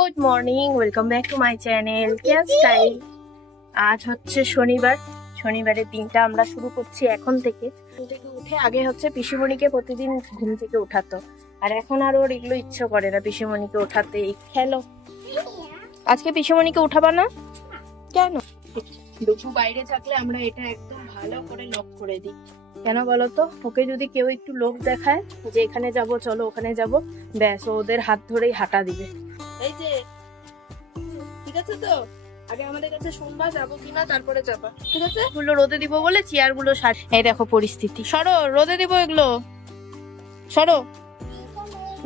Good morning, welcome back to my channel Keya style. আজ হচ্ছে শনিবার। শনিবারের দিনটা আমরা শুরু করছি এখন থেকে। ঘুম থেকে উঠে আগে হচ্ছে পিসিমণিকে প্রতিদিন ঘুম থেকে উঠাতো, আর এখন আর ওর এগুলো ইচ্ছে করে না পিসিমণিকে উঠাতে। খেলো, আজকে পিসিমণিকে উঠাবা না কেন? দুপু বাইরে থাকলে আমরা এটা একদম ভালো করে লক করে দিই। কেন বলতো, ওকে যদি কেউ একটু লোক দেখায় যে এখানে যাব চলো ওখানে যাব, ব্যাস ওদের হাত ধরেই হাঁটা দিবে। এই যে ঠিক আছে তো, আগে আমাদের কাছে শুনবা যাবো কিনা, তারপরে যাবা, ঠিক আছে? এগুলো রোদে দিব বলে চেয়ার গুলো এই দেখো পরিস্থিতি। সরো, রোদে দিব এগুলো, সরো।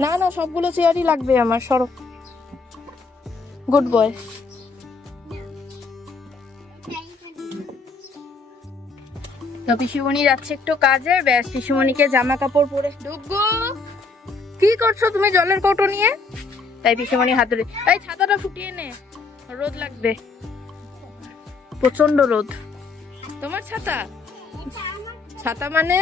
না না, সবগুলো চেয়ারই লাগবে আমার, সরো। Good boy. তো পিসিমণি যাচ্ছে একটু কাজে, ব্যাস পিসিমণিকে জামা কাপড় পরে। ডুগু কি করছো তুমি জলের কৌটো নিয়ে? তাই পিসিমণি হাত ধরে, এই ছাতাটা ফুটিয়ে নে, রোদ লাগবে, প্রচন্ড রোদ। তোমার ছাতা? ছাতা মানে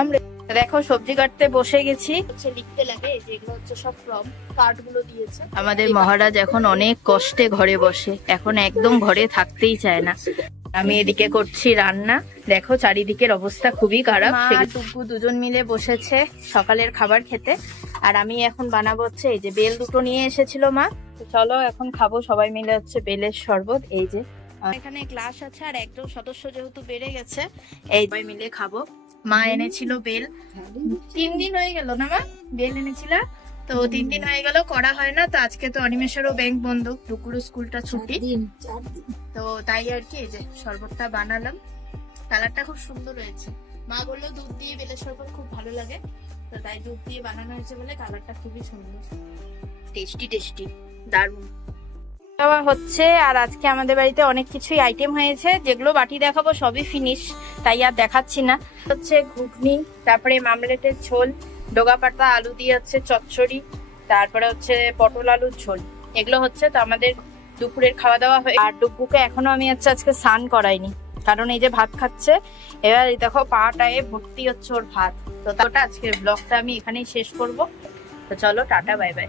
আমরা দেখো সবজি কাটতে বসে গেছি। লিখতে লাগে, যেগুলো হচ্ছে সব ফর্ম কার্ড গুলো দিয়েছে। আমাদের মহারাজ এখন অনেক কষ্টে ঘরে বসে, এখন একদম ঘরে থাকতেই চায় না। আমি এদিকে করছি রান্না, দেখো চারিদিকের অবস্থা খুবই খারাপ। টুকু দুজন মিলে বসেছে সকালের খাবার খেতে, আর আমি এখন বানাবো হচ্ছে এই যে বেল দুটো নিয়ে এসেছিল মা, তো চলো এখন খাবো সবাই মিলে হচ্ছে বেলের শরবত। এই যে এখানে গ্লাস আছে, আর একজন সদস্য যেহেতু বেড়ে গেছে, এই সবাই মিলে খাবো। মা এনেছিল বেল, 3 দিন হয়ে গেল না মা বেল এনেছিল, তো 3 দিন হয়ে গেল করা হয় না। তো আজকে তো অনিমেষেরও ব্যাংক বন্ধ, টুকুরও স্কুলটা ছুটি, তো তাই আর কি এই যে শরবতটা বানালাম। কালারটা খুব সুন্দর হয়েছে। মা বললো দুধ দিয়ে বেলের শরবত খুব ভালো লাগে, তো তাই দুধ দিয়ে বানানো হয়েছে বলে কালারটা খুবই সুন্দর, টেস্টি টেস্টি, দারুণ খাওয়া হচ্ছে। আর আজকে আমাদের বাড়িতে অনেক কিছুই আইটেম হয়েছে, যেগুলো বাটি দেখাবো সবই ফিনিশ, তাই আর দেখাচ্ছি না। হচ্ছে ঘুগনি, তারপরে মামলেটের ঝোল, ডগা পাতা আলু দিয়ে হচ্ছে চচ্চড়ি, তারপরে হচ্ছে পটল আলুর ঝোল, এগুলো হচ্ছে। তো আমাদের দুপুরের খাওয়া দাওয়া হয়ে, আর ডুব্বুকে এখনো আমি হচ্ছে আজকে স্নান করাইনি, কারণ এই যে ভাত খাচ্ছে, এবার দেখো পাটায় ভর্তি হচ্ছে ওর ভাত। তো ওটা আজকের ব্লগটা আমি এখানেই শেষ করব। তো চলো টাটা, বাই বাই।